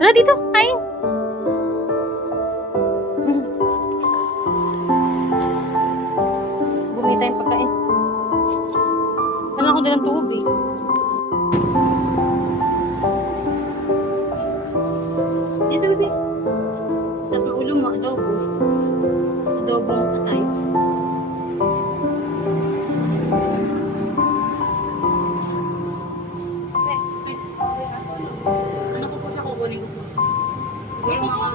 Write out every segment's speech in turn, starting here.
Tara dito, kain. Bumili tayong pagkain. Kailangan ko din ng tubig. Dito, bebe. Sarap ng ulo mo. Adobo Siguro mga,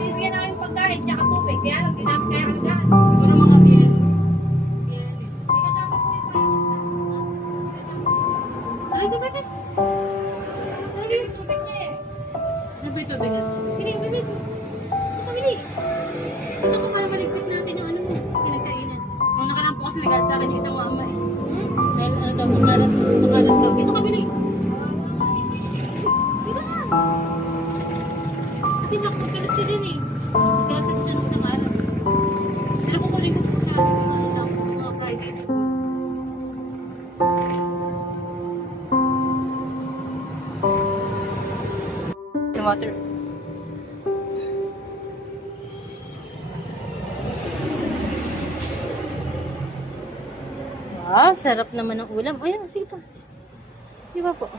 Bibigyan namin pagkain tsaka tubig. Kaya lang, di namin kaya siguro mga biyero. Dali, ba? Dali, Tubig niya eh. Ano ba ito, Bebe? Bili, bili. Pabili. Ito ko para maligpit natin yung ano mo, pinagkainan. Nung nakaraan po kasi nagalit sa akin yung isang mama eh. Hmm? Dahil ano daw, makalat, makalat. Ka din eh. Kalat ka din ng isang araw. Pero kukunin ko po siya. Mga lang, mga Friday siguro. The water. Wow, sarap naman ng ulam. O yan, sige pa. Di ba po?